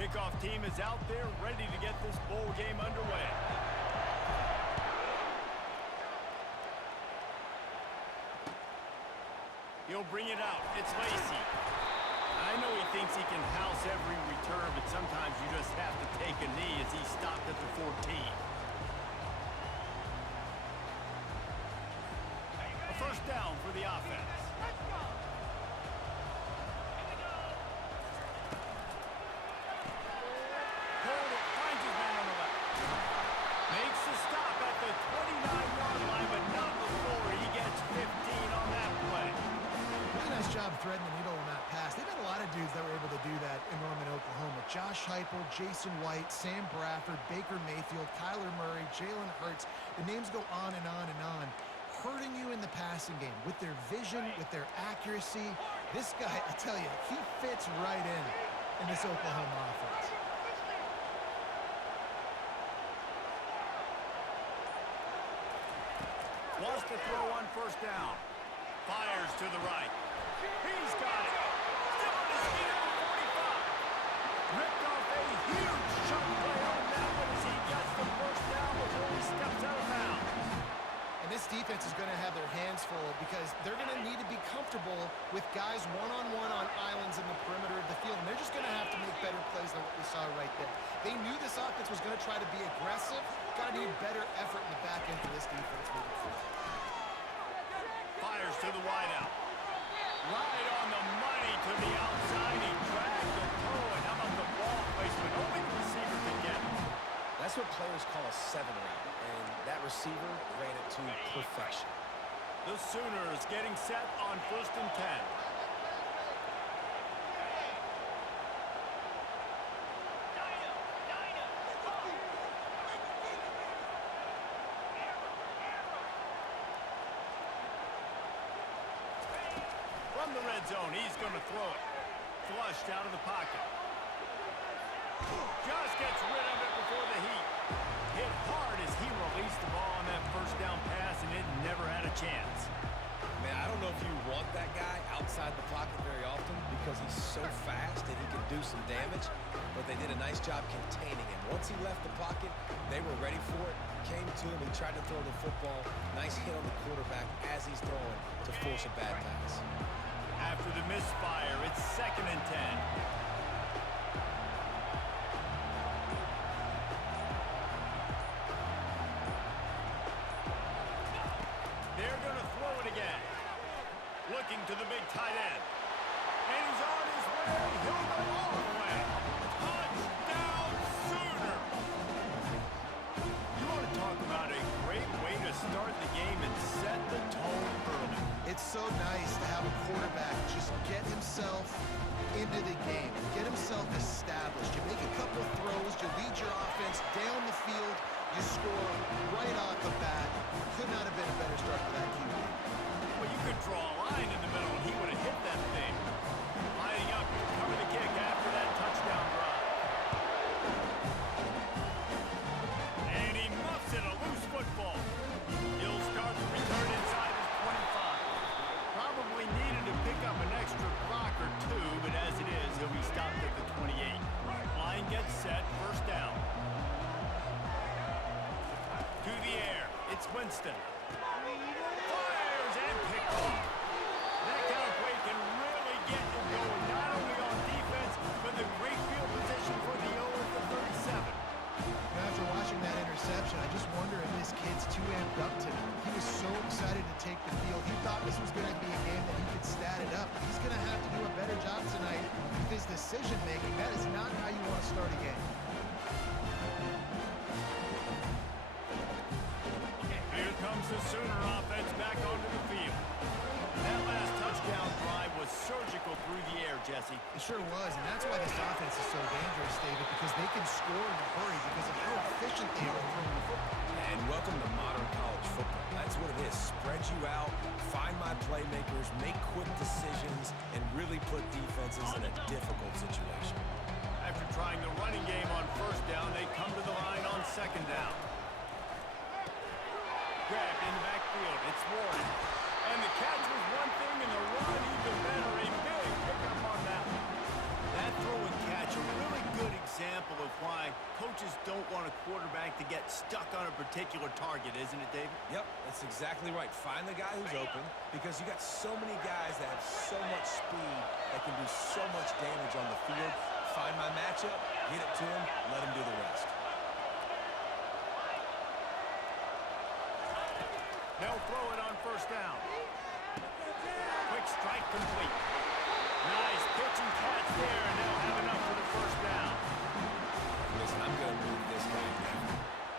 Kickoff team is out there ready to get this bowl game underway. He'll bring it out. It's Lacy. I know he thinks he can house every return, but sometimes you just have to take a knee as he stopped at the 14. A first down for the offense. Finds his man on the left. Makes the stop at the 29-yard line, but not before he gets 15 on that play. Really nice job threading the needle on that pass. They've got a lot of dudes that were able to do that in Norman, Oklahoma. Josh Heupel, Jason White, Sam Bradford, Baker Mayfield, Kyler Murray, Jalen Hurts. The names go on and on and on. Hurting you in the passing game with their vision, with their accuracy. This guy, I tell you, he fits right in this Oklahoma offense. Wants to throw on first down. Fires to the right. He's got it. Still on his feet at the 45. Ripped off a huge chunk play on that one as he gets the first down before he steps out of bounds. And this defense is going to have their hands full because they're going to need to be comfortable with guys one-on-one on islands in the perimeter of the field. And they're just going to have to make better plays than what we saw right there. They knew this offense was going to try to be aggressive. Got to need better effort in the back end for this defense moving forward. Fires to the wideout. Right on the money to the outside. He dragged the toe. And how about the ball placement? Only the receiver can get it. That's what players call a 7-route, and that receiver ran it to perfection. The Sooners getting set on 1st and 10. From the red zone, he's going to throw it. Flushed out of the pocket. Just gets rid of it before the heat. Hit hard as he released the ball on that first down pass, and it never had a chance. Man, I don't know if you want that guy outside the pocket very often because he's so fast and he can do some damage, but they did a nice job containing him. Once he left the pocket, they were ready for it, came to him, he tried to throw the football. Nice hit on the quarterback as he's throwing to force a bad pass. After the misfire, it's 2nd and 10. Looking to the big tight end. And he's on his way. He'll go all the way. Touchdown, Sooner! You want to talk about a great way to start the game and set the tone early. It's so nice to have a quarterback just get himself into the game, get himself established. You make a couple throws, you lead your offense down the field, you score right off the bat. Could not have been a better start for that QB. Well, you could draw a line in the middle, and he would have hit that thing. Lining up to cover the kick after that touchdown drive. And he muffs it, a loose football. He'll start the return inside his 25. Probably needed to pick up an extra block or two, but as it is, he'll be stopped at the 28. Line gets set, first down. To the air, it's Winston. And picked off. That kind of play can really get you going, not only on defense, but the great field position for the 0 at the 37. After watching that interception, I just wonder if this kid's too amped up tonight. He was so excited to take the field. He thought this was going to be a game that he could stat it up. He's going to have to do a better job tonight with his decision-making. That is not how you want to start a game. Here comes the Sooner offense back onto the field. That last touchdown drive was surgical through the air, Jesse. It sure was, and that's why this offense is so dangerous, David, because they can score in a hurry because of how efficient they are throwing the football. And welcome to modern college football. That's what it is. Spread you out, find my playmakers, make quick decisions, and really put defenses in a difficult situation. After trying the running game on first down, they come to the line on second down. Grabbed in the backfield. It's Warren. And the catch was one thing, and the run even better. A big pickup on that one. That throw and catch, a really good example quarterback to get stuck on a particular target, isn't it, David? Yep, that's exactly right. Find the guy who's open because you got so many guys that have so much speed that can do so much damage on the field. Find my matchup, get it to him, let him do the rest. They'll throw it on first down. Quick strike complete. Nice pitch and catch there, and they'll have enough for the first down. Listen, I'm going to move this guy down.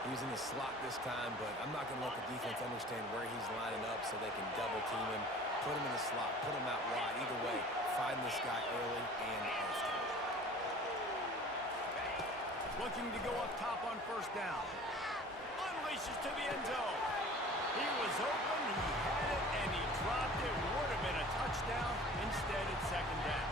He was in the slot this time, but I'm not going to let the defense understand where he's lining up so they can double team him, put him in the slot, put him out wide. Either way, find this guy early and often. Looking to go up top on first down. Unleashes to the end zone. He was open, he had it, and he dropped it. Would have been a touchdown. Instead, it's second down.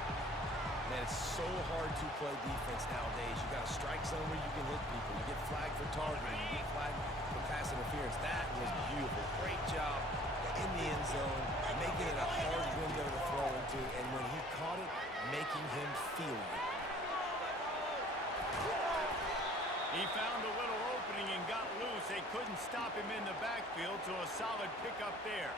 Man, it's so hard to play defense nowadays. You got a strike zone where you can hit people. You get flagged for targeting. You get flagged for pass interference. That was beautiful. Great job in the end zone, making it a hard window to throw into, and when he caught it, making him feel it. He found a little opening and got loose. They couldn't stop him in the backfield, so a solid pickup there.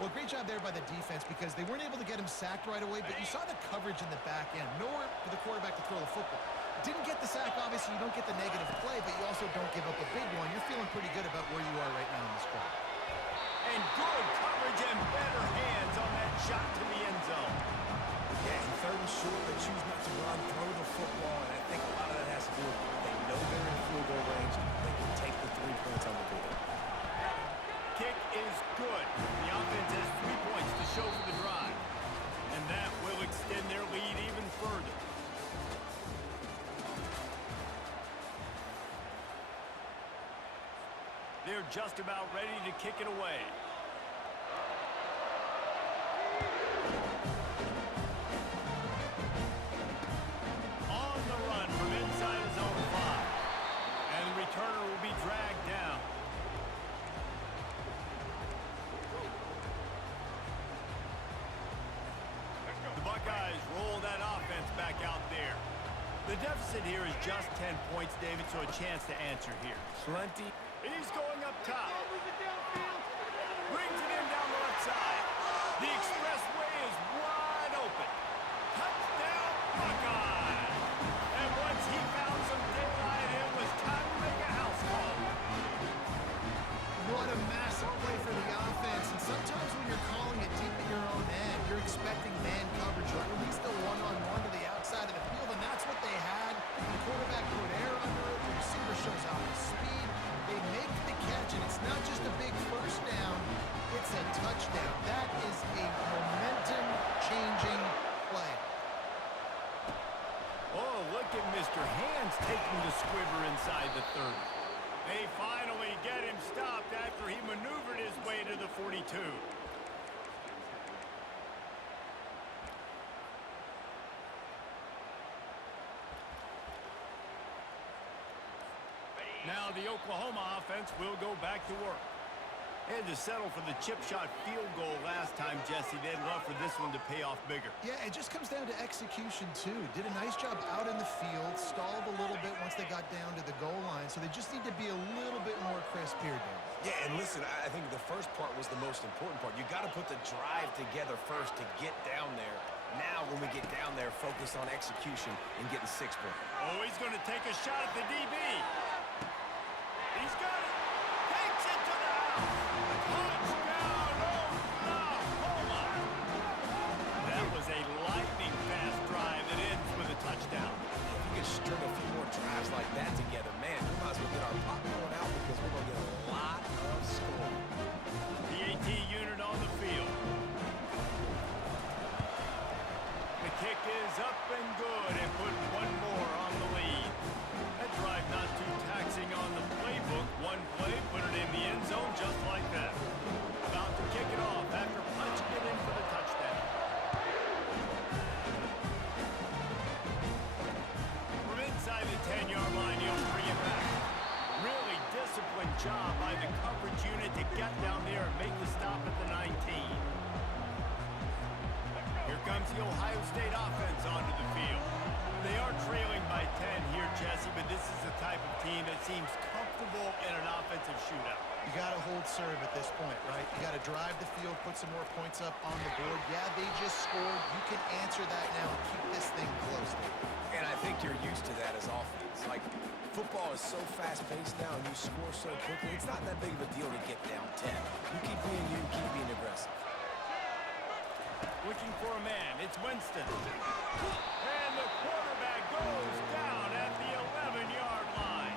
Well, great job there by the defense because they weren't able to get him sacked right away, but you saw the coverage in the back end. Nowhere for the quarterback to throw the football. Didn't get the sack, obviously. You don't get the negative play, but you also don't give up a big one. You're feeling pretty good about where you are right now in this drive. And good coverage and better hands on that shot to the end zone. Yeah, in third and short, they choose not to run, throw the football, and I think a lot of that has to do with they know they're in field goal range. They can take the 3 points on the board. Kick is good. The offense has 3 points to show for the drive. And that will extend their lead even further. They're just about ready to kick it away. On the run from inside his own 5. And the returner will be dragged down. The Buckeyes roll that offense back out there. The deficit here is just 10 points, David, so a chance to answer here. Plenty. He's going up top. Brings it in down the left side. The expressway is wide open. Touchdown, Buckeyes! And once he found some daylight, it was time to make a house call. What a massive play for the offense. And sometimes when you're calling it deep in your own end, you're expecting man coverage or at least a one-on-one to the outside of the field, and that's what they had. The quarterback put air under it. The receiver shows off his speed. They make the catch, and it's not just a big first down. It's a touchdown. That is a momentum-changing play. Oh, look at Mr. Hands taking the squibber inside the 30. They finally get him stopped after he maneuvered his way to the 42. Now the Oklahoma offense will go back to work. They had to settle for the chip shot field goal last time, Jesse. They'd love for this one to pay off bigger. Yeah, it just comes down to execution, too. Did a nice job out in the field, stalled a little bit once they got down to the goal line, so they just need to be a little bit more crisp here, Dan. Yeah, and listen, I think the first part was the most important part. You got to put the drive together first to get down there. Now, when we get down there, focus on execution and getting 6 points. Oh, he's going to take a shot at the DB. He's got it. Takes it to the house. Touchdown, Oklahoma. That was a lightning-fast drive that ends with a touchdown. If you can string a few more drives like that together, man, we might as well get our popcorn out because we're going to get a lot of scoring. The AT unit on the field. The kick is up and good and put one more on the lead. That drive not too taxing on the playbook. One play, put it in the end zone just like that. About to kick it off after punching it in for the touchdown. From inside the 10-yard line, he'll bring it back. Really disciplined job by the coverage unit to get down there and make the stop at the 19. Here comes the Ohio State offense onto the field. They are trailing by 10 here, Jesse, but this is the type of team that seems comfortable in an offensive shootout. You got to hold serve at this point, right? You got to drive the field, put some more points up on the board. Yeah, they just scored. You can answer that now and keep this thing close. And I think you're used to that as offense. Like, football is so fast-paced now and you score so quickly, it's not that big of a deal to get down 10. You keep being aggressive. Looking for a man. It's Winston. And the quarterback goes down at the 11-yard line.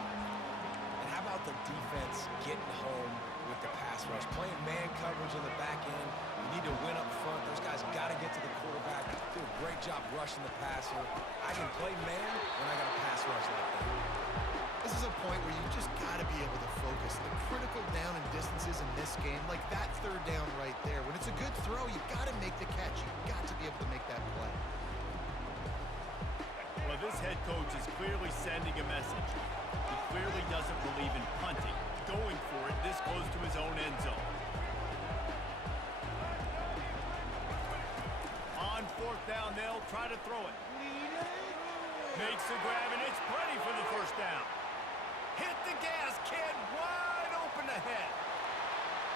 And how about the defense getting home with the pass rush? Playing man coverage in the back end. You need to win up front. Those guys got to get to the quarterback. Do a great job rushing the passer. I can play man when I got a pass rush like that. This is a point where you just got to be able to focus. The critical down and distances in this game, like that third down right there. When it's a good throw, you got to make the catch. You've got to be able to make that play. Well, this head coach is clearly sending a message. He clearly doesn't believe in punting. Going for it, this goes to his own end zone. On fourth down, they'll try to throw it. Makes the grab, and it's plenty for the first down. Hit the gas, kid, wide open ahead.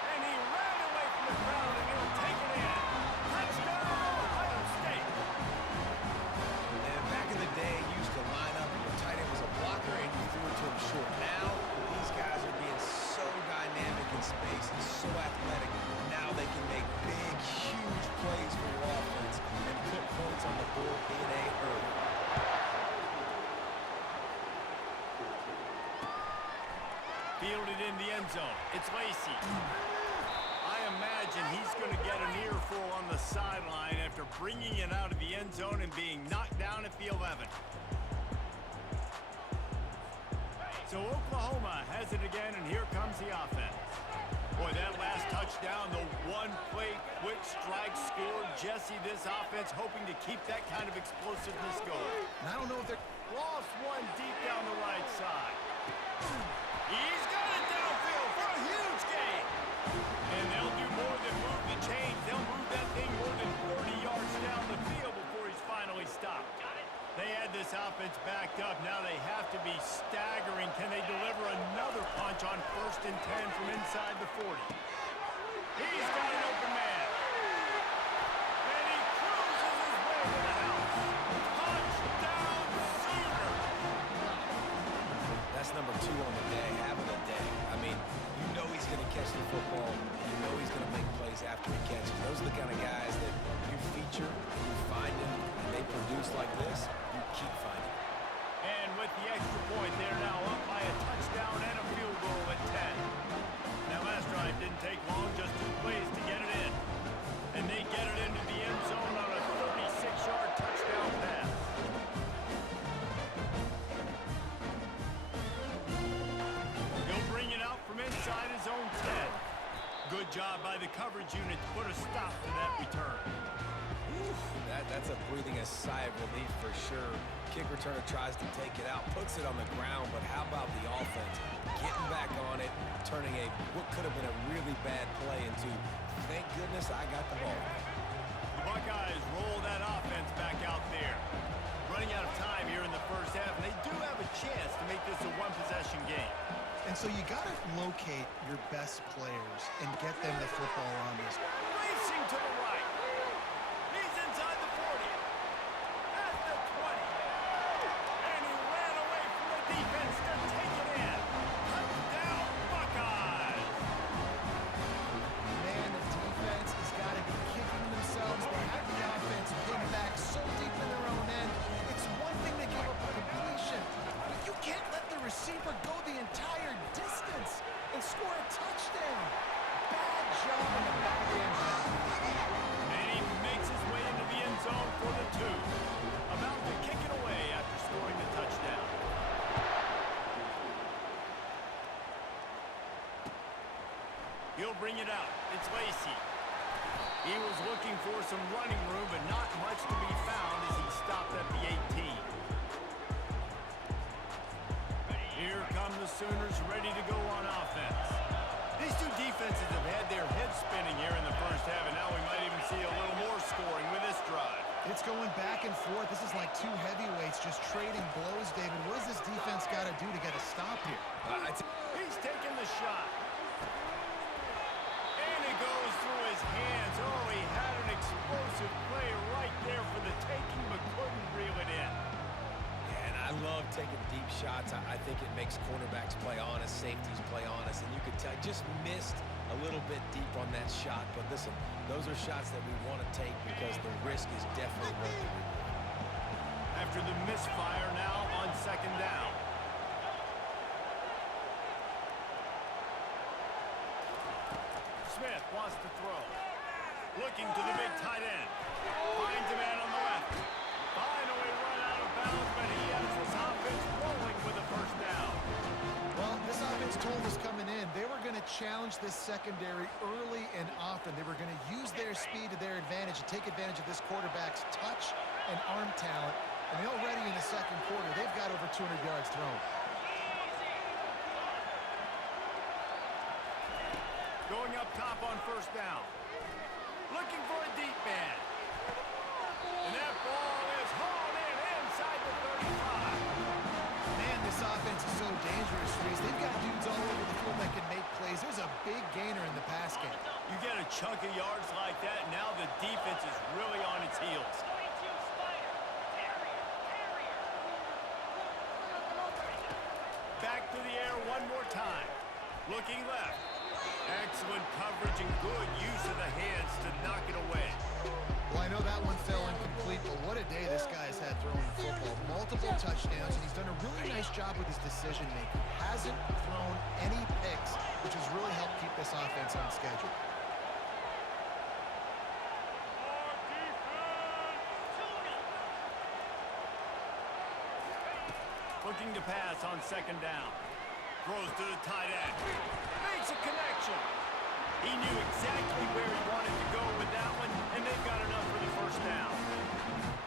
And he ran away from the crowd, and he'll take it in. Touchdown, Ohio State. And back in the day, you used to line up and your tight end was a blocker and you threw it to him short. Now, these guys are being so dynamic in space and so athletic. Now they can make big, huge plays for your offense and put points on the board in a hurry. Fielded in the end zone. It's Lacy. I imagine he's going to get an earful on the sideline after bringing it out of the end zone and being knocked down at the 11. So Oklahoma has it again, and here comes the offense. Boy, that last touchdown, the one-play quick strike score. Jesse, this offense hoping to keep that kind of explosiveness going. And I don't know if they're... Lost one deep down the right side. He's got it downfield for a huge gain. And they'll do more than move the chains. They'll move that thing more than 30 yards down the field before he's finally stopped. They had this offense backed up. Now they have to be staggering. Can they deliver another punch on 1st and 10 from inside the 40? He's got an open man. And he cruises his way to the house. Touchdown, Sooners. That's number 2 on the day, having a day. I mean, you know he's going to catch the football. You know he's going to make plays after he catches. Those are the kind of guys that you feature, you find them, and they produce like this. You keep finding them. And with the extra point, they're now up by a touchdown and a field goal at 10. Now, last drive didn't take long, just 2 plays to get it in. And they get it into the end zone on a 36-yard touchdown pass. He'll bring it out from inside his own 10. Good job by the coverage unit to put a stop to that return. That's a breathing a sigh of relief for sure. Kick returner tries to take it out, puts it on the ground, but how about the offense getting back on it, turning what could have been a really bad play into, thank goodness I got the ball. The Buckeyes roll that offense back out there. Running out of time here in the first half, and they do have a chance to make this a one-possession game. And so you got to locate your best players and get them the football on this. Racing to the right. He's inside the 40. At the 20. And he ran away from the defense to take it in. Touchdown, Buckeyes. Man, the defense has got to be kicking themselves. They have the offense pinned back so deep in their own end. It's one thing to give up a completion, but you can't let the receiver go the entire distance and score a touchdown. Bad job on the back end. And he makes his way into the end zone for the 2. About to kick it away after scoring the touchdown. He'll bring it out. It's Lacy. He was looking for some running room, but not much to be found as he stopped at the 18. Here come the Sooners ready to go on offense. These two defenses have had their heads spinning here in the first half, and now we might even see a little more scoring with this drive. It's going back and forth. This is like 2 heavyweights just trading blows, David. What does this defense got to do to get a stop here? He's taking deep shots. I think it makes cornerbacks play honest, safeties play honest, and you could tell just missed a little bit deep on that shot. But listen, those are shots that we want to take because the risk is definitely worth the reward. After the misfire now on second down. Smith wants to throw. Looking to the big tight end. Finds a man on the left. Finally run out of bounds, but he has this offense rolling with a first down. Well, this offense told us coming in they were going to challenge this secondary early and often. They were going to use their speed to their advantage and take advantage of this quarterback's touch and arm talent. And already in the second quarter, they've got over 200 yards thrown. Going up top on first down. Looking for a deep man. And that ball is hauled in inside the 35. Man, this offense is so dangerous, Reese. They've got dudes all over the field that can make plays. There's a big gainer in the pass game. You get a chunk of yards like that, now the defense is really on its heels. Back to the air one more time. Looking left. Excellent coverage and good use of the hands to knock it away. Well, I know that one fell incomplete, but what a day this guy's had throwing the football. Multiple touchdowns, and he's done a really nice job with his decision-making. Hasn't thrown any picks, which has really helped keep this offense on schedule. Looking to pass on second down. Throws to the tight end. Makes a connection. He knew exactly where he wanted to go with that one, and they've got enough for the first down.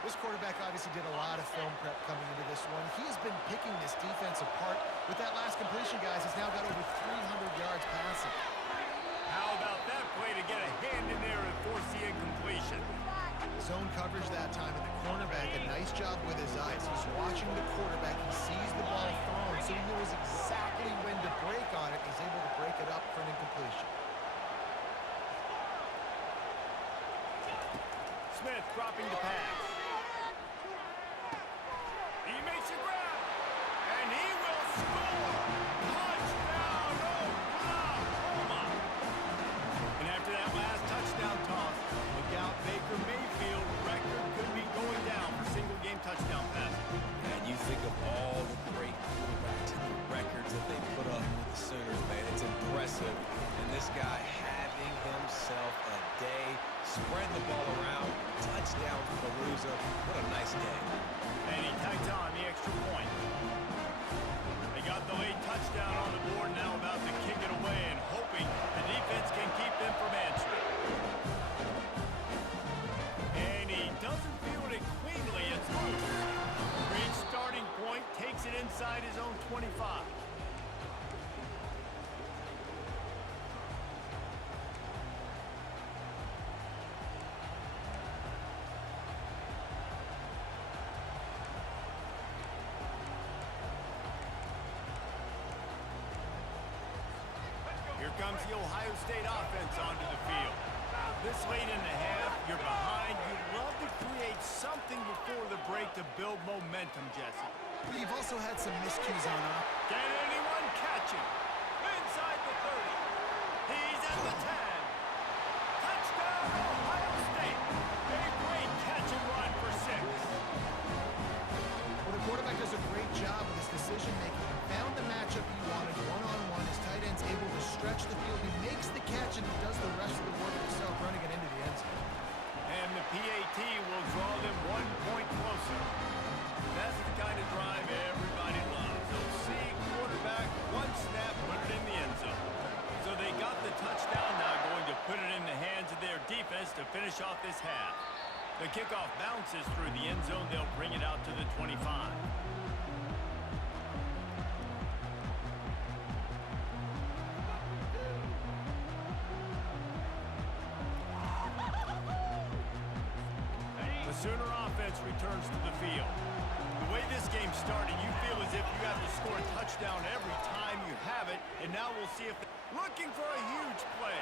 This quarterback obviously did a lot of film prep coming into this one. He has been picking this defense apart. With that last completion, guys, he's now got over 300 yards passing. How about that play to get a hand in there and force the incompletion? Zone coverage that time, and the cornerback, a nice job with his eyes. He's watching the quarterback. He sees the ball thrown, so he knows exactly when to break on it. He's able to break it up for an incompletion. Smith dropping the pass. He makes a grab, and he will score. Touchdown, Oklahoma! And after that last touchdown toss, look out, Baker Mayfield record could be going down for single-game touchdown passes. And you think of all the great quarterbacks and the records that they put up with the Sooners, man. It's impressive. And this guy having himself a day, spread the ball around, touchdown Palooza. What a nice day. And he tags on the extra point. They got the late touchdown on the board, now about to kick it away and hoping the defense can keep them from answering. And he doesn't field it cleanly. It's loose. Great starting point, takes it inside his own 25. Here comes the Ohio State offense onto the field. This late in the half, you're behind. You'd love to create something before the break to build momentum, Jesse. But you've also had some miscues on up. Can anyone catch him? Inside the 30. He's at the 10. Touchdown, Ohio State. A great catch and run for 6. Well, the quarterback does a great job with his decision-making. He found the matchup he wanted one-on-one. His tight end's able to stretch the field. He makes the catch and does the rest of the work himself, running it into the end zone. And the PAT will draw them 1 point closer. That's the kind of drive everybody loves. They'll see quarterback, one snap, put it in the end zone. So they got the touchdown, now going to put it in the hands of their defense to finish off this half. The kickoff bounces through the end zone. They'll bring it out to the 25. The Sooner offense returns to the field. The way this game started, you feel as if you have to score a touchdown every time you have it, and now we'll see if they're looking for a huge play.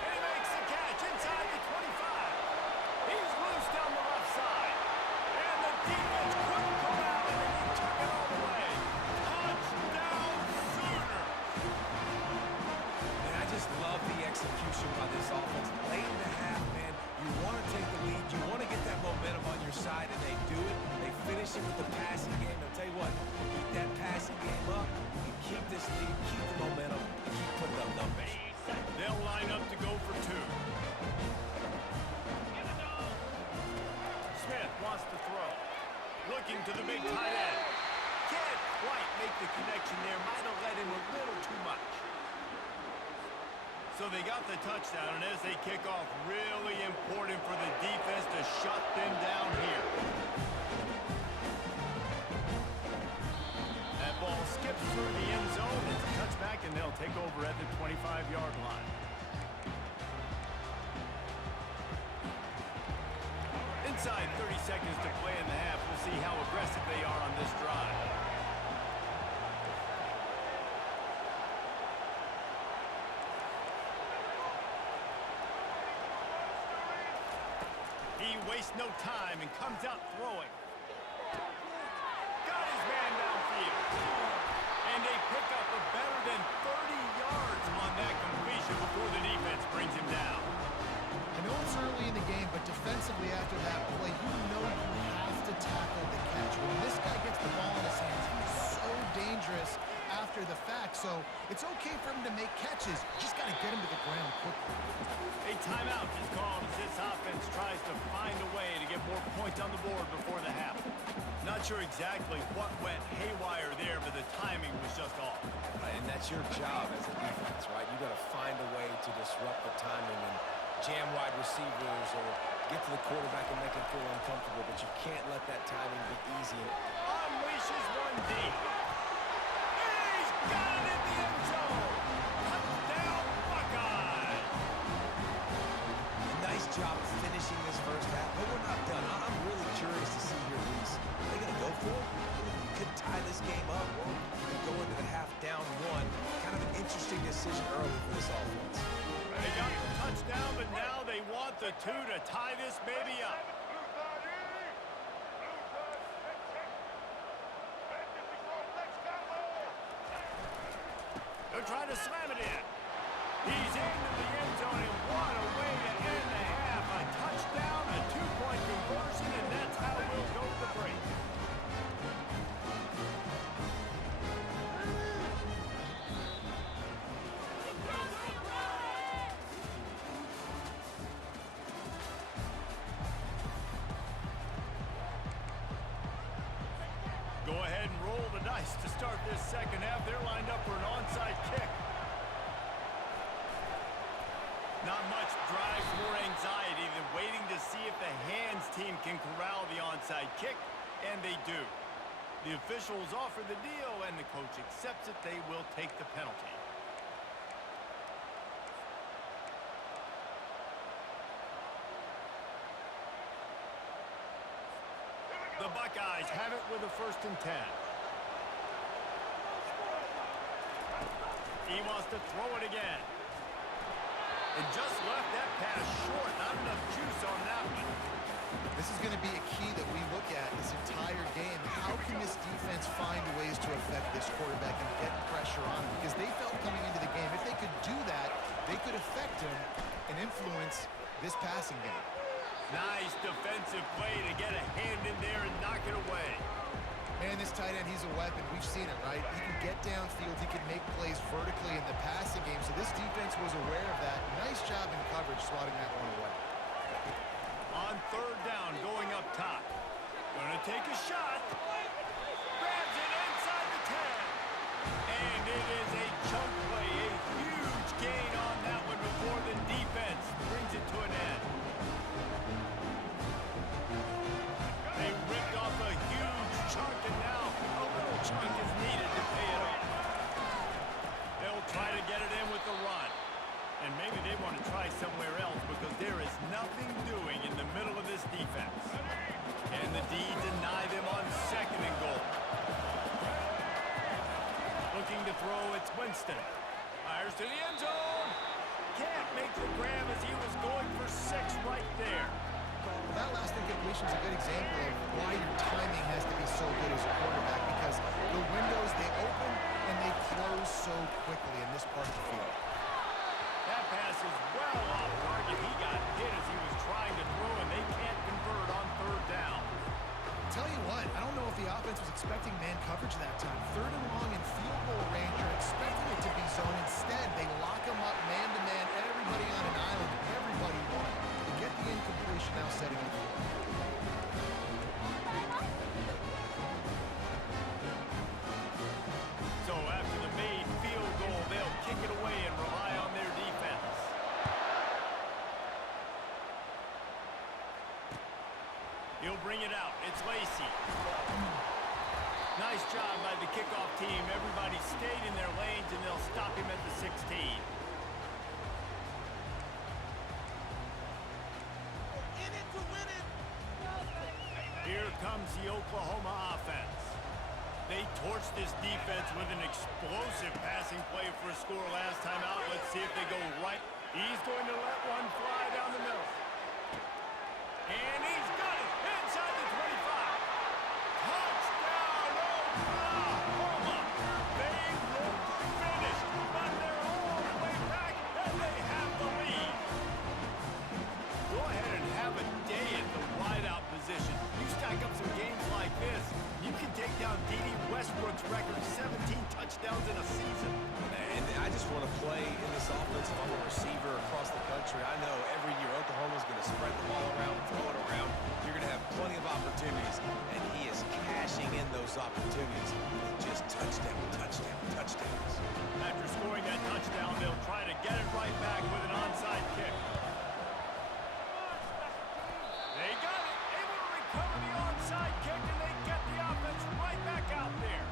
And he makes the catch inside the 25. He's loose down the left side. And the defense couldn't corral him, and he took it all the connection there might have led him a little too much. So they got the touchdown, and as they kick off, really important for the defense to shut them down here. That ball skips through the end zone. It's a touchback, and they'll take over at the 25-yard line. Inside 30 seconds to play in the half. We'll see how aggressive they are on this drive. He wastes no time and comes out throwing. Got his man downfield. And they pick up a better than 30 yards on that completion before the defense brings him down. I know it's early in the game, but defensively after that play, you know you have to tackle the catch. When this guy gets the ball in his hands, he's so dangerous after the fact. So it's okay for him to make catches. You just got to get him to the ground quickly. A timeout is called as this offense tries to find a way to get more points on the board before the half. Not sure exactly what went haywire there, but the timing was just off. And that's your job as a defense, right? You got to find a way to disrupt the timing and jam wide receivers or get to the quarterback and make him feel uncomfortable, but you can't let that timing be easy. Unleashes one deep. He's got it in the end zone. Touchdown, Buckeyes. Nice job finishing this first half, but we're not done. I'm really curious to see here, Reese. Are they going to go for it? You could tie this game up, or you could go into the half down one. Kind of an interesting decision early for this offense. They got the touchdown, but now they want the two to tie this baby up. They're trying to slam it in. He's into the end zone, and what a way to end the half. A touchdown, a two-point conversion, and that's how we'll go to the break. Go ahead and roll the dice to start this second half. They're lined up for an onside kick. Not much drives more anxiety than waiting to see if the hands team can corral the onside kick, and they do. The officials offer the deal, and the coach accepts it. They will take the penalty. The Buckeyes have it with a 1st and 10. He wants to throw it again. And just left that pass short. Not enough juice on that one. This is going to be a key that we look at this entire game. How can this defense find ways to affect this quarterback and get pressure on him? Because they felt coming into the game, if they could do that, they could affect him and influence this passing game. Nice defensive play to get a hand in there and knock it away. Man, this tight end, he's a weapon. We've seen it, right? He can get downfield. He can make plays vertically in the passing game. So this defense was aware of that. Nice job in coverage swatting that one away. On 3rd down, going up top. Gonna take a shot. Grabs it inside the 10. And it is a chunk play. A huge gain on that one before the defense brings it to an end. They ripped off a huge chunk, and now a little chunk is needed to pay it off. They'll try to get it in with the run. And maybe they want to try somewhere else because there is nothing doing in the middle of this defense. And the D deny them on 2nd and goal. Looking to throw, it's Winston. Fires to the end zone. Can't make the grab as he was going for 6 right there. Well, that last incompletion is a good example of why your timing has to be so good as a quarterback, because the windows, they open and they close so quickly in this part of the field. That pass is well off target. He got hit as he was trying to throw, and they can't convert on 3rd down. Tell you what, I don't know if the offense was expecting man coverage that time. 3rd and long in field goal range, you're expecting it to be zone. Instead, they lock him up man-to-man, everybody on an island, everybody won. They get the incompletion, now setting it forward. by the kickoff team. Everybody stayed in their lanes, and they'll stop him at the 16. Here comes the Oklahoma offense. They torched this defense with an explosive passing play for a score last time out. Let's see if they go right. He's going to let one fly down the middle. And he's got it inside the 25. Touchdown, Oklahoma! They look finished, but they're all the way back, and they have the lead. Go ahead and have a day at the wideout position. You stack up some games like this, you can take down D.D. Westbrook's record, 17 touchdowns in a season. And I just want to play in this offense if I'm a receiver across the country. I know every year Oklahoma's going to spread the ball around, throw it around. You're going to have plenty of opportunities, and he is cashing in those opportunities with just touchdowns. After scoring that touchdown, they'll try to get it right back with an onside kick. They got it, able to recover the onside kick, and they get the offense right back out there.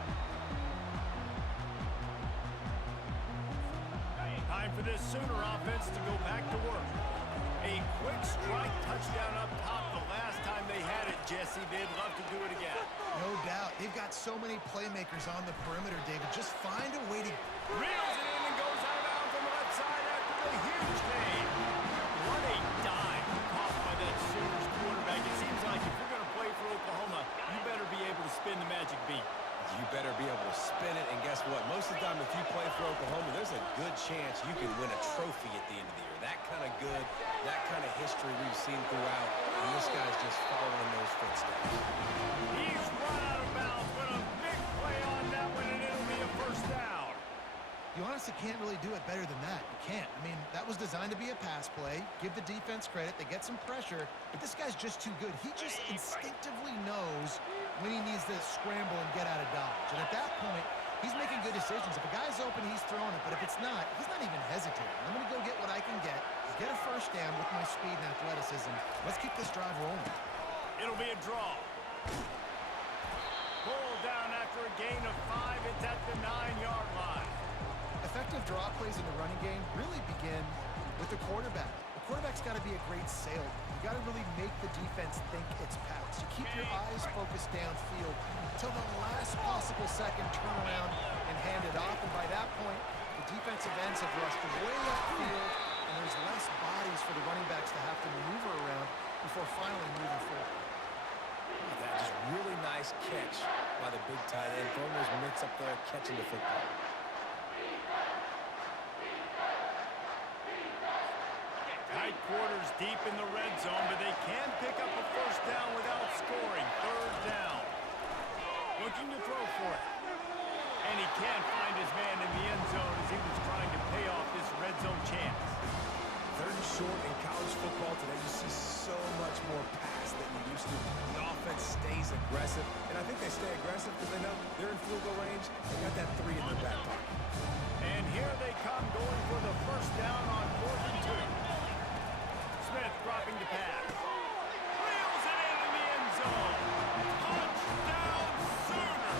Time for this Sooner offense to go back to work. A quick strike touchdown up top the last time they had it, Jesse. They'd love to do it again. No doubt. They've got so many playmakers on the perimeter, David. Just find a way to... Reels it in and goes out of bounds on the left side after the huge gain. What a dive caught by that Sooners quarterback. It seems like if you're going to play for Oklahoma, you better be able to spin the magic beat. You better be able to spin it, and guess what? Most of the time, if you play for Oklahoma, there's a good chance you can win a trophy at the end of the year. That kind of good, that kind of history we've seen throughout, and this guy's just following those footsteps. He's run out of bounds, but a big play on that one, and it'll be a first down. You honestly can't really do it better than that. You can't. I mean, that was designed to be a pass play. Give the defense credit. They get some pressure, but this guy's just too good. He just instinctively knows when he needs to scramble and get out of dodge. And at that point, he's making good decisions. If a guy's open, he's throwing it. But if it's not, he's not even hesitating. I'm going to go get what I can get a first down with my speed and athleticism. Let's keep this drive rolling. It'll be a draw. Pull down after a gain of 5. It's at the 9-yard line. Effective draw plays in the running game really begin with the quarterback. The quarterback's got to be a great sailor. You got to really make the defense think it's pass. You keep your eyes focused downfield until the last possible second, turn around and hand it off. And by that point, the defensive ends have rushed way upfield, and there's less bodies for the running backs to have to maneuver around before finally moving forward. That just really nice catch by the big tight end. Throwing those mitts up there, catching the football. Tight quarters deep in the red zone, but they can pick up a first down without scoring. Third down. Looking to throw for it. And he can't find his man in the end zone as he was trying to pay off this red zone chance. Third and short in college football today, you see so much more pass than you used to. The offense stays aggressive, and I think they stay aggressive because they know they're in field goal range. They got that 3 in their back pocket. And here they come going for the first down on 4th and 2. Smith dropping to pass. Reels it in the end zone. Touchdown, Sooner!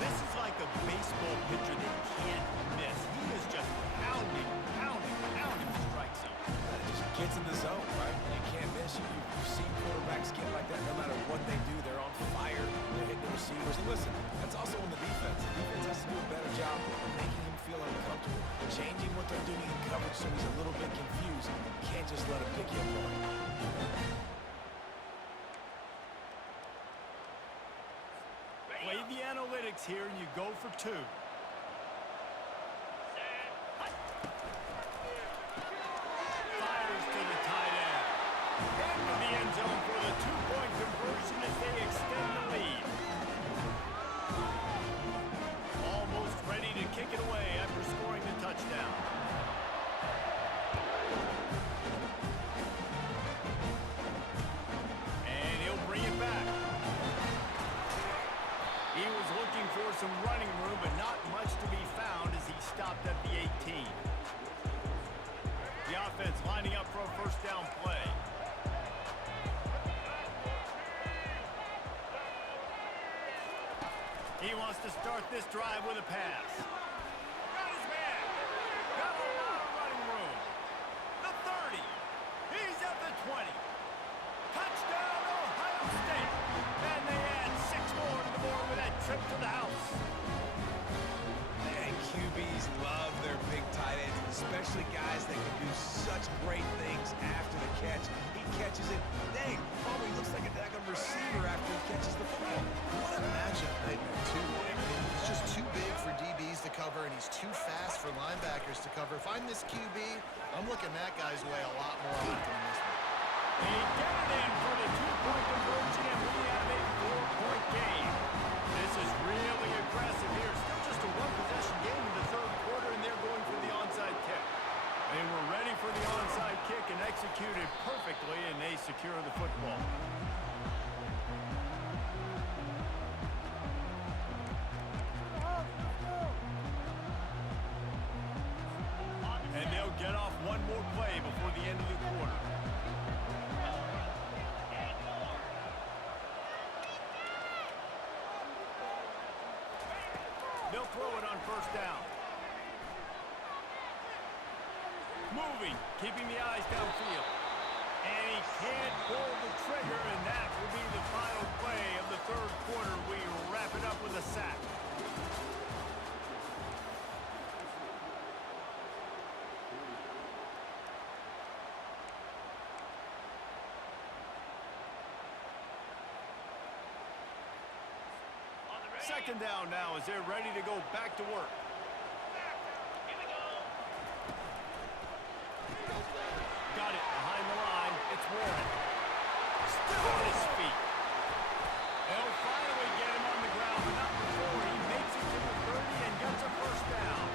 This is like a baseball pitcher that can't miss. He is just pounding the strike zone. It just gets in the zone, right? You can't miss. You've seen quarterbacks get like that. No matter what they do, they're on fire. They're hitting the receivers. And listen, that's also on the defense. The defense has to do a better job of making him feel uncomfortable, changing what they're doing in coverage so he's a little bit confused. You can't just let him pick you apart. Play the analytics here, and you go for 2. Fires to the tight end. Into the end zone for the 2-point conversion as they extend the lead. Almost ready to kick it away after scoring the touchdown. And he'll bring it back. He was looking for some running room, but not much to be found as he stopped at the 18. The offense lining up for a first down play. He wants to start this drive with a pass. Got his man. Got a lot of running room. The 30. He's at the 20. Touchdown, Ohio State. And they add 6 more to the board with that trip to the house. And QBs love their big tight ends, especially guys that can do such great things after the catch. He catches it. Dang, probably looks like a daggone receiver after he catches the football. What a matchup nightmare, too. I mean, he's just too big for DBs to cover, and he's too fast for linebackers to cover. If I'm this QB, I'm looking that guy's way a lot more often than this one. He get it in for the 2-point conversion, and we have a 4-point game. This is really aggressive here. Still just a one-possession game in the third quarter, and they're going for the onside kick. They were ready for the onside kick and executed perfectly, and they secure the football. And they'll get off one more play before the end of the quarter. They'll throw it on first down. Moving, keeping the eyes downfield. And he can't pull the trigger, and that will be the final play of the third quarter. We wrap it up with a sack. Second down now as they're ready to go back to work. Got it behind the line. It's Warren. Still on his feet. They'll finally get him on the ground, but not before he makes it to the 30 and gets a first down.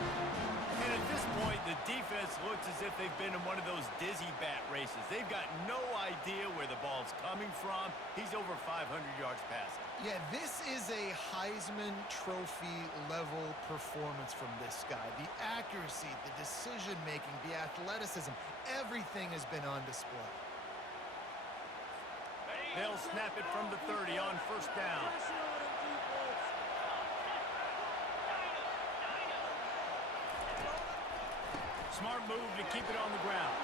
And at this point, the defense looks as if they've been in one of those dizzy bat races. They've got no idea where the ball's coming from. He's over 500 yards passing. Yeah, this is a Heisman Trophy level performance from this guy. The accuracy, the decision-making, the athleticism, everything has been on display. They'll snap it from the 30 on first down. Smart move to keep it on the ground.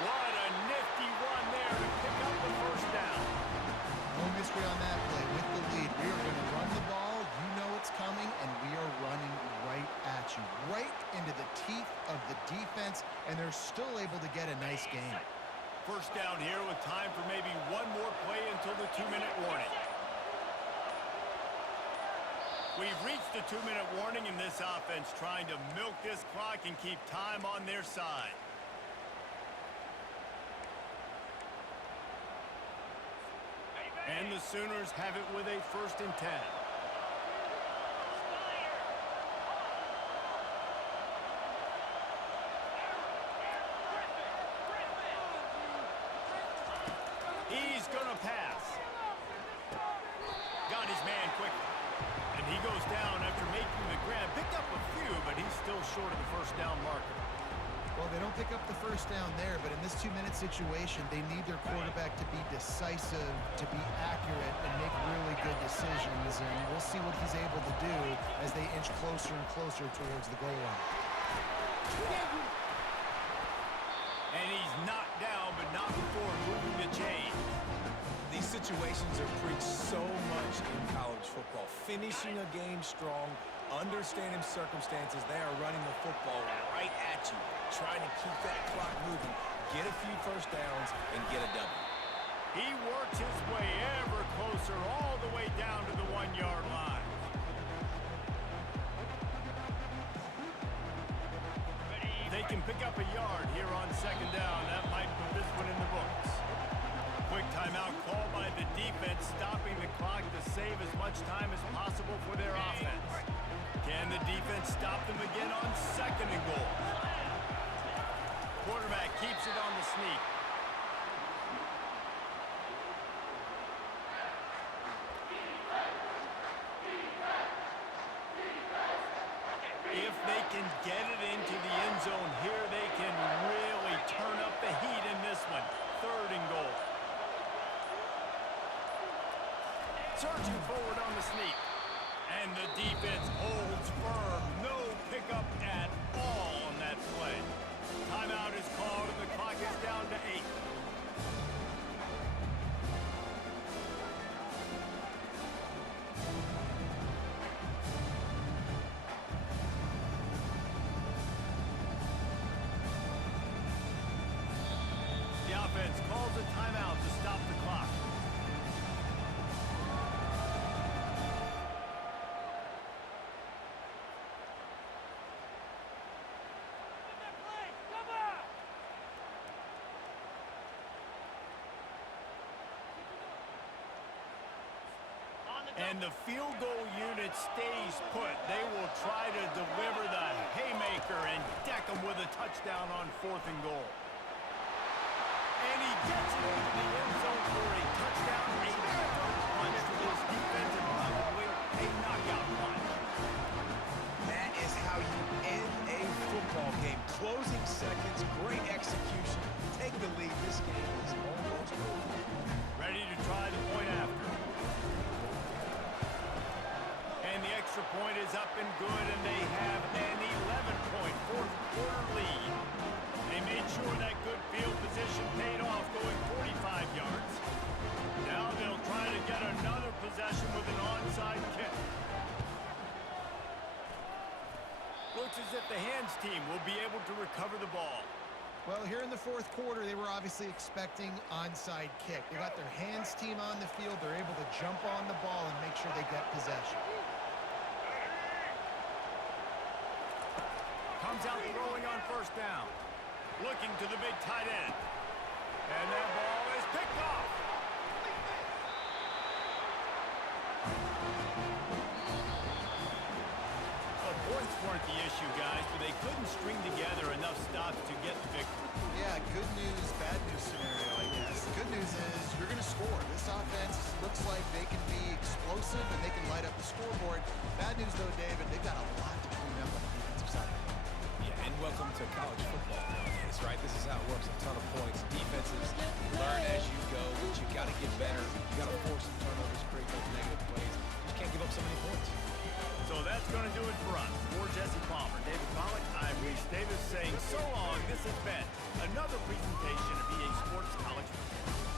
What a nifty run there to pick up the first down. No mystery on that play. With the lead, we are going to run the ball. You know it's coming, and we are running right at you, right into the teeth of the defense, and they're still able to get a nice game. First down here with time for maybe one more play until the 2-minute warning. We've reached the 2-minute warning in this offense, trying to milk this clock and keep time on their side. And the Sooners have it with a 1st and 10. He's gonna pass. Got his man quickly. And he goes down after making the grab. Picked up a few, but he's still short of the first down marker. Well, they don't pick up the first down there, but in this 2-minute situation, they need their quarterback to be decisive, to be accurate, and make really good decisions. And we'll see what he's able to do as they inch closer and closer towards the goal line. And he's knocked down, but not before moving the chains. These situations are preached so much in college football. Finishing a game strong, understanding circumstances. They are running the football right at you, trying to keep that clock moving, get a few first downs, and get a W. He works his way ever closer all the way down to the 1-yard line. They can pick up a yard here on second down. That might put this one in the books. Quick timeout call by the defense, stopping the clock to save as much time as possible for their offense. Can the defense stop them again on 2nd and goal? Quarterback keeps it on the sneak. If they can get it into the end zone here, they can really turn up the heat in this one. 3rd and goal. Surging forward on the sneak. And the field goal unit stays put. They will try to deliver the haymaker and deck them with a touchdown on 4th and goal. And he gets it into the end zone for a touchdown. A good punch for this defense and probably a knockout punch. That is how you end a football game. Closing seconds, great execution. Take the lead. This game is almost over. Ready to try the point after. And the extra point is up and good, and they have an 11-point fourth quarter lead. They made sure that good field position paid off, going 45 yards. Now they'll try to get another possession with an onside kick. Looks as if the hands team will be able to recover the ball. Well, here in the fourth quarter, they were obviously expecting onside kick. They got their hands team on the field. They're able to jump on the ball and make sure they get possession. Comes out throwing on 1st down. Looking to the big tight end. And that ball is picked off. Well, points weren't the issue, guys, but they couldn't string together enough stops to get the victory. Yeah, good news, bad news scenario, I guess. The good news is you're going to score. This offense looks like they can be explosive and they can light up the scoreboard. Bad news, though, David, they've got a lot to clean up on the defensive side. Yeah, and welcome to college football nowadays, right? This is how it works. A ton of points. Defenses learn as you go, but you got to get better. You got to force some turnovers, create those negative plays. You just can't give up so many points. So that's going to do it for us. For Jesse Palmer, David Pollack, I'm Reese Davis saying so long. This has been another presentation of EA Sports College Football.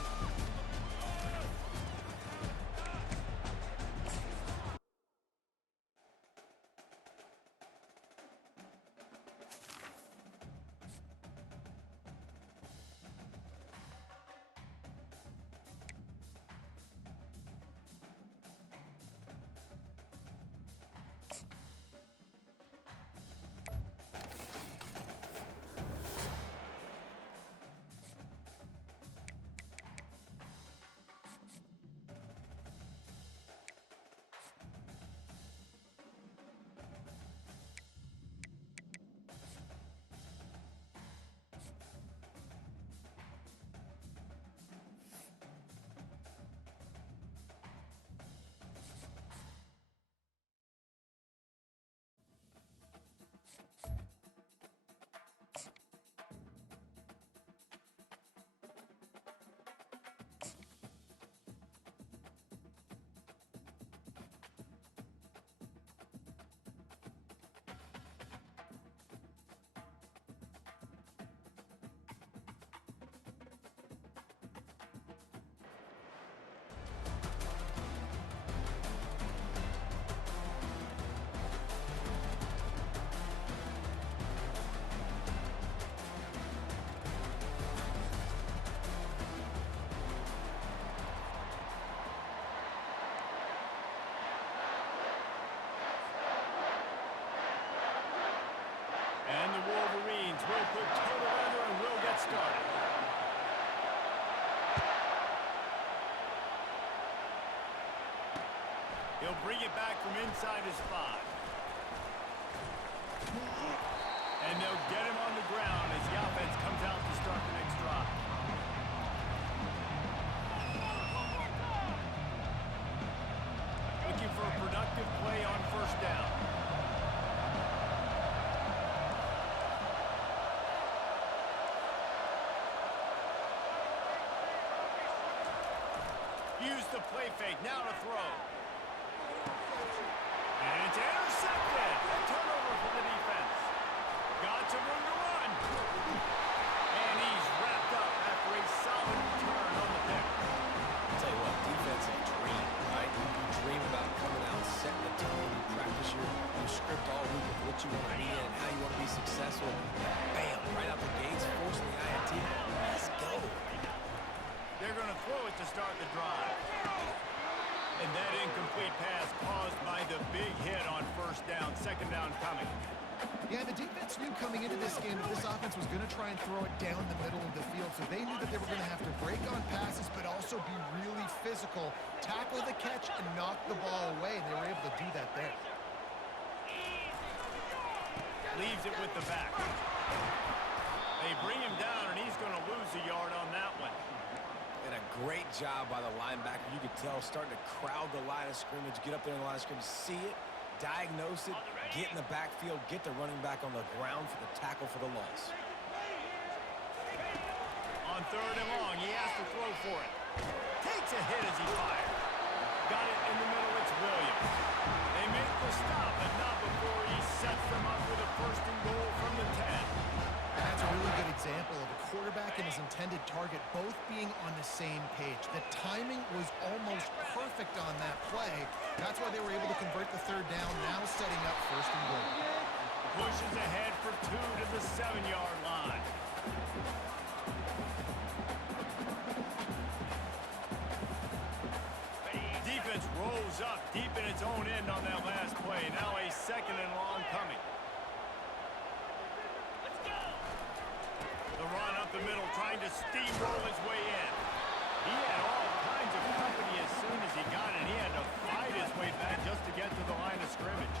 Will put toe together and will get started. He'll bring it back from inside his 5. And they'll get him on the ground as the offense comes out to start the next drive. Looking for a productive play on 1st down. Use the play fake, now to throw. And it's intercepted. A turnover for the defense. Got some room to run. And he's wrapped up after a solid return on the pick. I'll tell you what, defensive dream, right? You dream about coming out, setting the tone, you practice your script all week of what you want to be in, how you want to be successful. And bam, right out the gates, forcing the INT. Let's go. They're going to throw it to start the drive. And that incomplete pass caused by the big hit on 1st down. 2nd down coming. Yeah, the defense knew coming into this game that this offense was going to try and throw it down the middle of the field, so they knew that they were going to have to break on passes but also be really physical, tackle the catch, and knock the ball away, and they were able to do that there. Leaves it with the back. They bring him down, and he's going to lose a yard on that one. And a great job by the linebacker. You could tell starting to crowd the line of scrimmage, get up there in the line of scrimmage, see it, diagnose it, get in the backfield, get the running back on the ground for the tackle for the loss. On 3rd and long, he has to throw for it. Takes a hit as he fires. Got it in the middle, it's Williams. They make the stop, but not before he sets them up with a 1st and goal from the 10. That's a really good example of a quarterback and his intended target both being on the same page. The timing was almost perfect on that play. That's why they were able to convert the 3rd down, now setting up 1st and goal. Pushes ahead for 2 to the 7-yard line. Defense rolls up deep in its own end on that last play. Now a 2nd and long coming. The run up the middle, trying to steamroll his way in. He had all kinds of company as soon as he got it. He had to fight his way back just to get to the line of scrimmage.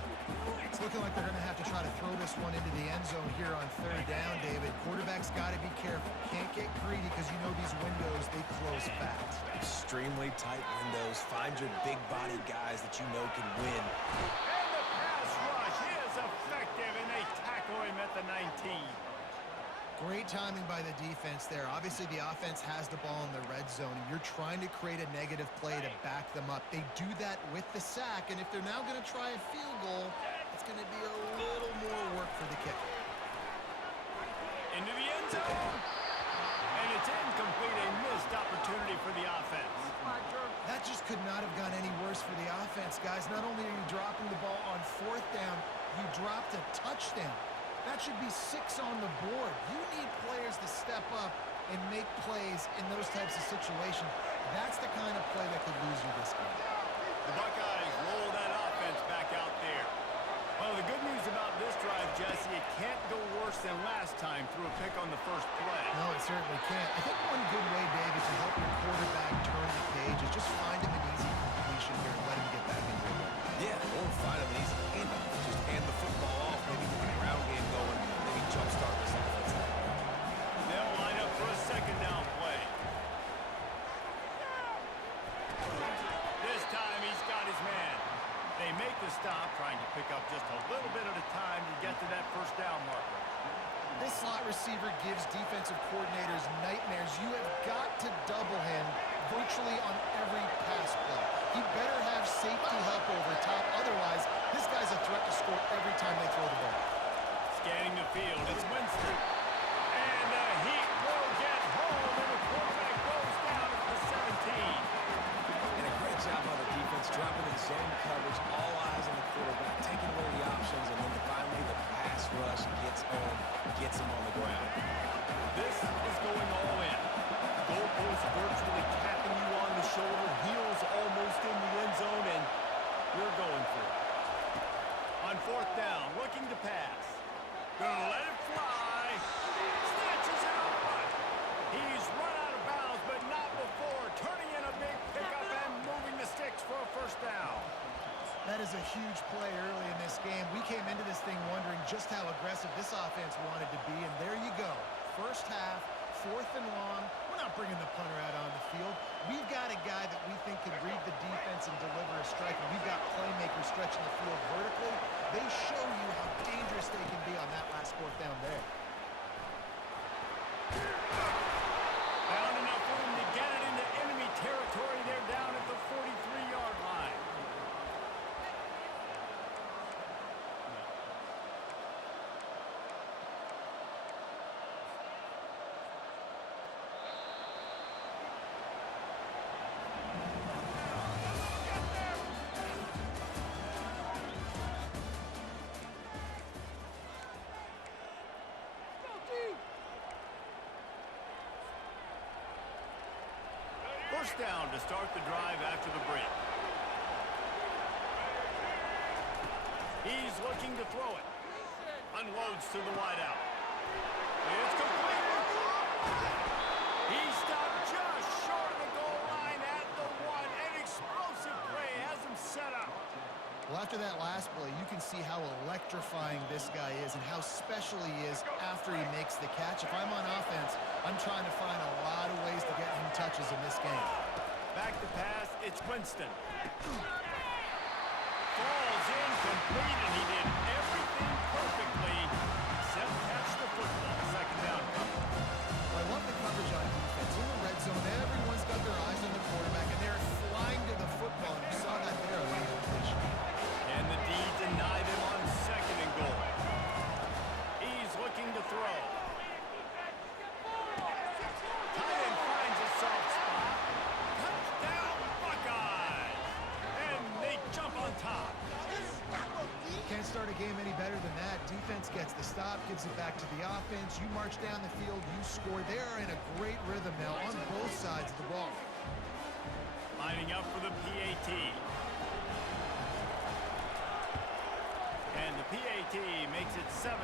It's looking like they're going to have to try to throw this one into the end zone here on 3rd down, David. Quarterback's got to be careful. Can't get greedy because you know these windows, they close fast. Extremely tight windows. Find your big body guys that you know can win. And the pass rush is effective, and they tackle him at the 19. Great timing by the defense there. Obviously, the offense has the ball in the red zone, and you're trying to create a negative play to back them up. They do that with the sack, and if they're now going to try a field goal, it's going to be a little more work for the kicker. Into the end zone. And it's incomplete, a missed opportunity for the offense. That just could not have gone any worse for the offense, guys. Not only are you dropping the ball on 4th down, you dropped a touchdown. That should be 6 on the board. You need players to step up and make plays in those types of situations. That's the kind of play that could lose you this game. The Buckeyes roll that offense back out there. Well, the good news about this drive, Jesse, it can't go worse than last time through a pick on the first play. No, it certainly can't. I think one good way, David, to help your quarterback turn the page is just find him an easy completion here and let him get back into it. Yeah, or find him an easy handoff. Just hand the football off, maybe get the ground game going, maybe jumpstart this offense. They'll line up for a 2nd down play. This time he's got his man. They make the stop, trying to pick up just a little bit at a time to get to that 1st down marker. This slot receiver gives defensive coordinators nightmares. You have got to double him virtually on every pass play. He better have safety help over top. Otherwise, this guy's a threat to score every time they throw the ball. Scanning the field, it's Winston. And the Heat will get home, and the quarterback goes down at the 17. And a great job by the defense, dropping in zone coverage, all eyes on the quarterback, taking away the options, and then finally the pass rush gets home, gets him on the ground. This is going all in. Goalpost virtually tapping you on the shoulder, heels almost in the end zone, and you're going for it. On 4th down, looking to pass. Gonna let it fly. Snatches it up. He's run out of bounds, but not before. Turning in a big pickup and moving the sticks for a 1st down. That is a huge play early in this game. We came into this thing wondering just how aggressive this offense wanted to be, and there you go. 1st half, 4th and long. We're not bringing the punter out on the field. We've got a guy that we think can read the defense and deliver a strike, and we've got playmakers stretching the field vertically. They show you how dangerous they can be on that last 4th down there. Found enough room to get it into enemy territory. They're down at the 43-yard line. First down to start the drive after the break. He's looking to throw it. Unloads to the wideout. It's complete. He stopped just short of the goal line at the 1. An explosive play has him set up. Well, after that last play, you can see how electrifying this guy is and how special he is after he makes the catch. If I'm on offense, I'm trying to find a lot of ways to get him touches in this game. Back to pass, it's Winston. Falls incomplete, and he did everything perfectly except catch the football. Second down cover. Well, I love the coverage on defense. In the red zone, everyone's got their eyes on the quarterback, and they're flying to the football. And you saw that there on the completion. And the D denied him on second and goal. He's looking to throw. Tight end finds a soft spot. Touchdown, Buckeyes! And they jump on top. Can't start a game any better than that. Defense gets the stop, gives it back to the offense. You march down the field, you score. They are in a great rhythm now on both sides of the ball. Lining up for the PAT. And the PAT makes it 7-0.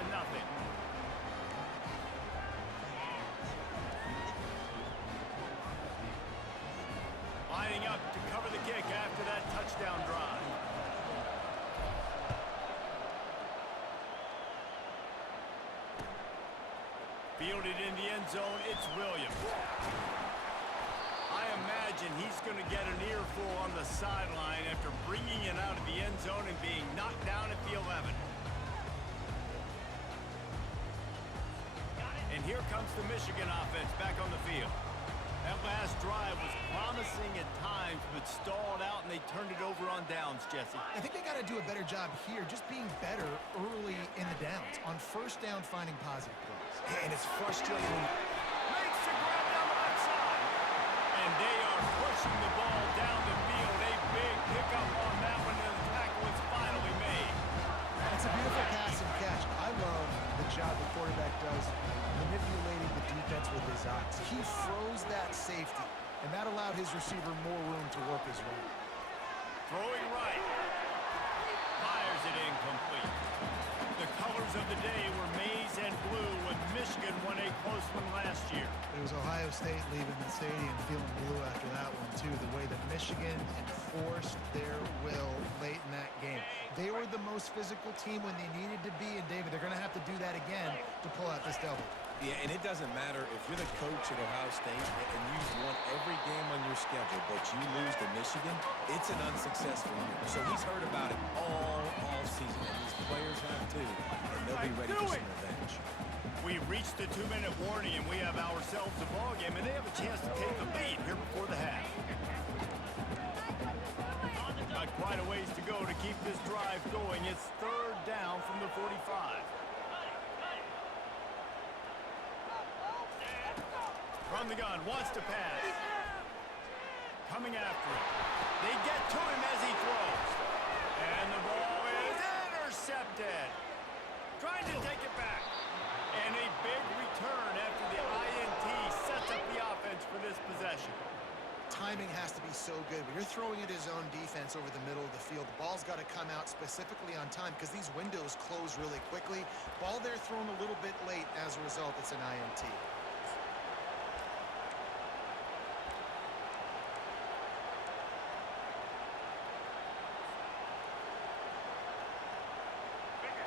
Lining up to cover the kick after that touchdown drive. Fielded in the end zone, it's Williams. I imagine he's going to get an earful on the sideline after bringing it out of the end zone and being knocked down at the 11. And here comes the Michigan offense back on the field. That last drive was promising at times, but stalled out, and they turned it over on downs, Jesse. I think they got to do a better job here, just being better early in the downs. On first down, finding positive plays. And it's frustrating. Makes the grab down the left side. And they are pushing the ball down the field. A big pickup on that one, and the tackle is finally made. It's a beautiful pass and catch. I love the job the quarterback does manipulating the defense with his eyes. He froze that safety, and that allowed his receiver more room to work his way. Throwing right. Fires it incomplete. The colors of the day were maize and blue when Michigan won a close one last year. It was Ohio State leaving the stadium feeling blue after that one, too. The way that Michigan enforced their will late in that game. They were the most physical team when they needed to be, and David, they're going to have to do that again to pull out this W. Yeah, and it doesn't matter if you're the coach at Ohio State and you've won every game on your schedule, but you lose to Michigan, it's an unsuccessful year. So he's heard about it all season, and these players have too, and they'll be ready for some revenge. We've reached the 2-minute warning, and we have ourselves a ball game, and they have a chance to take the lead here before the half. Got quite a ways to go to keep this drive going. It's third down from the 45. From the gun, wants to pass. Coming after him. They get to him as he throws. And the ball is intercepted. Trying to take it back. And a big return after the INT sets up the offense for this possession. Timing has to be so good. When you're throwing at his own defense over the middle of the field, the ball's got to come out specifically on time because these windows close really quickly. Ball there thrown a little bit late. As a result, it's an INT.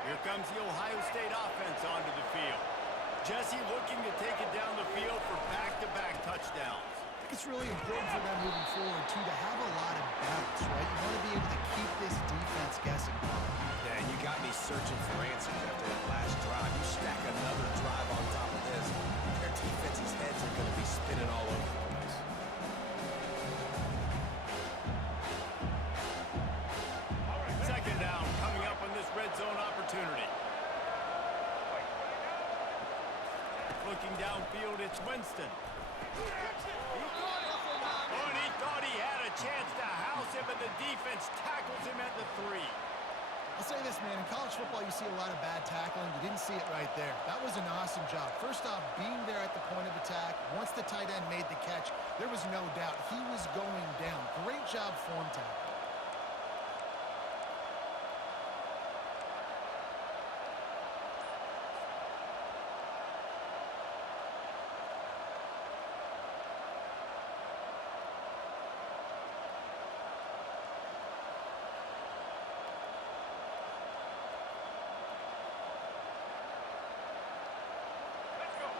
Here comes the Ohio State offense onto the field. Jesse looking to take it down the field for back-to-back touchdowns. I think it's really important for them moving forward, too, to have a lot of bounce, right? You want to be able to keep this defense guessing. Yeah, and you got me searching for answers after that last drive. You stack another drive on top of this, their defense's heads are going to be spinning all over the place. Second down coming up on this red zone opportunity. Looking downfield, it's Winston. And he thought he had a chance to house him, but the defense tackles him at the 3. I'll say this, man. In college football, you see a lot of bad tackling. You didn't see it right there. That was an awesome job. First off, being there at the point of attack. Once the tight end made the catch, there was no doubt he was going down. Great job form tackle.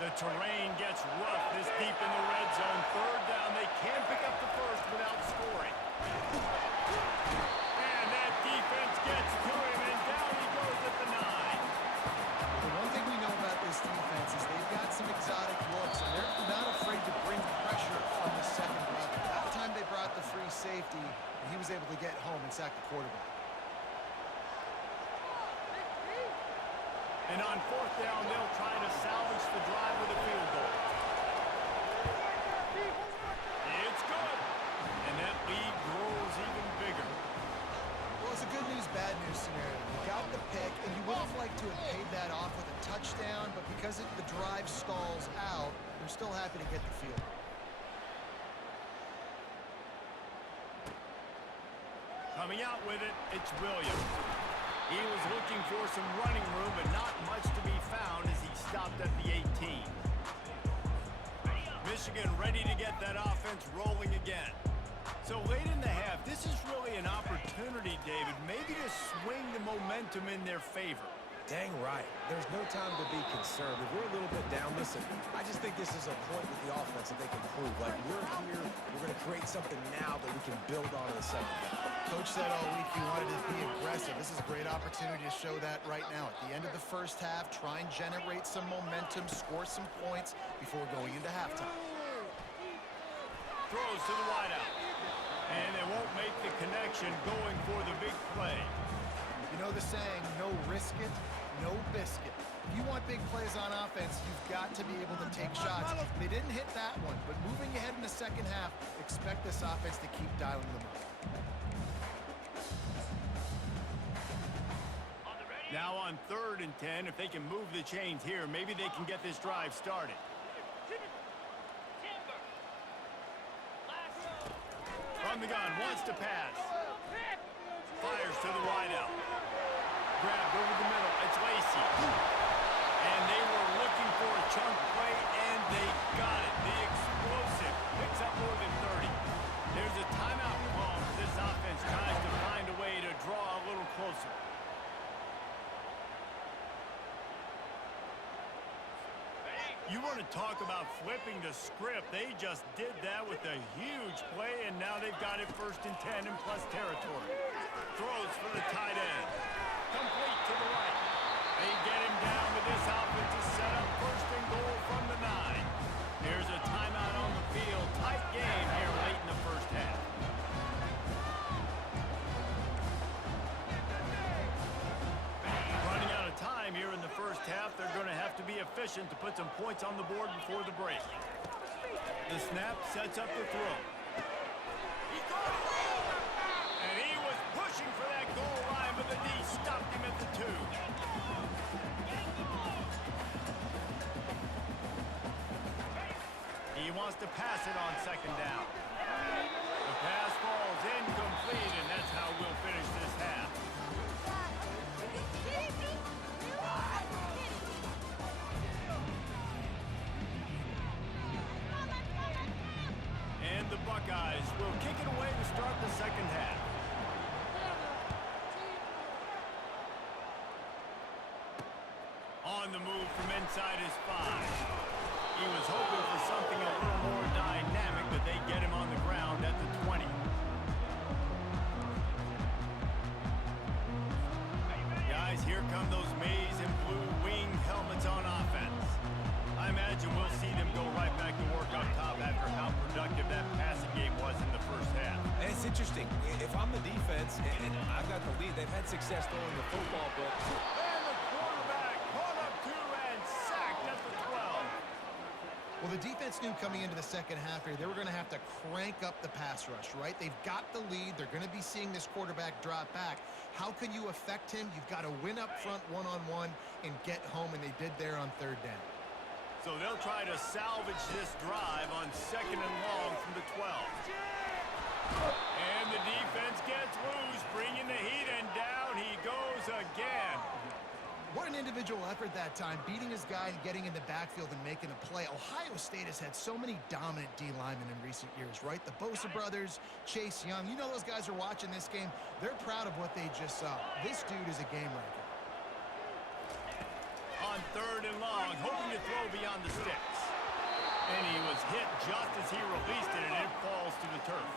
The terrain gets rough this deep in the red zone. Third down, they can pick up the first without scoring. And that defense gets to him, and down he goes at the 9. The one thing we know about this defense is they've got some exotic looks, and they're not afraid to bring pressure from the second level. That time they brought the free safety, and he was able to get home and sack the quarterback. And on fourth down, they'll try to salvage the drive with a field goal. It's good. And that lead grows even bigger. Well, it's a good news, bad news scenario. You got the pick, and you would have liked to have paid that off with a touchdown, but because the drive stalls out, they're still happy to get the field goal. Coming out with it, it's Williams. He was looking for some running room, but not much to be found as he stopped at the 18. Michigan ready to get that offense rolling again. So late in the half, this is really an opportunity, David, maybe to swing the momentum in their favor. Dang right. There's no time to be concerned. If we're a little bit down, listen, I just think this is a point with the offense that they can prove. Like, we're here, we're going to create something now that we can build on in the second half. Coach said all week he wanted to be aggressive. This is a great opportunity to show that right now. At the end of the first half, try and generate some momentum, score some points before going into halftime. Throws to the wideout. And they won't make the connection going for the big play. You know the saying, no risk it, no biscuit. If you want big plays on offense, you've got to be able to take shots. They didn't hit that one, but moving ahead in the second half, expect this offense to keep dialing them up. Now on 3rd and 10, if they can move the chains here, maybe they can get this drive started. From the gun, wants to pass. Fires to the wideout. Grabbed over the middle, it's Lacy. And they were looking for a chunk play, and they got it. The explosive picks up more than 30. There's a timeout call as this offense tries to find a way to draw a little closer. You want to talk about flipping the script. They just did that with a huge play, and now they've got it 1st and 10 in plus territory. Throws for the tight end. Complete to the right. They get him down with this offensive setup. 1st and goal from the 9. Here's a timeout on the field. Tight game here late in the first half. Running out of time here in the first half. They're going to have to be efficient to put some points on the board before the break. The snap sets up the throw. And he was pushing for that goal line, but the D stopped him at the 2. He wants to pass it on 2nd down. The pass falls incomplete, and that's how we'll finish this half. And the Buckeyes will kick it away to start the second half. On the move from inside his 5. He was hoping for something a little more dynamic, but they get him on the ground at the 20. Guys, here come those maize and blue winged helmets on offense. I imagine we'll see them go right back to work on top after how productive that passing game was in the first half. And it's interesting. If I'm the defense and I've got the lead, they've had success throwing the football, but... And the quarterback caught up to and sacked at the 12. Well, the defense knew coming into the second half here, they were going to have to crank up the pass rush, right? They've got the lead. They're going to be seeing this quarterback drop back. How can you affect him? You've got to win up front one-on-one and get home, and they did there on 3rd down. So they'll try to salvage this drive on 2nd and long from the 12. And the defense gets loose, bringing the heat, and down he goes again. What an individual effort that time, beating his guy and getting in the backfield and making a play. Ohio State has had so many dominant D linemen in recent years, right? The Bosa brothers, Chase Young. You know those guys are watching this game. They're proud of what they just saw. This dude is a game wrecker. On on 3rd and long, hoping to throw beyond the sticks. And he was hit just as he released it, and it falls to the turf.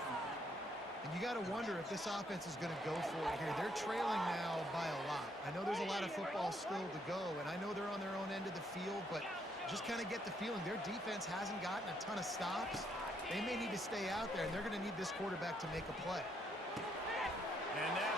And you got to wonder if this offense is going to go for it here. They're trailing now by a lot. I know there's a lot of football still to go, and I know they're on their own end of the field, but just kind of get the feeling their defense hasn't gotten a ton of stops. They may need to stay out there, and they're going to need this quarterback to make a play. And that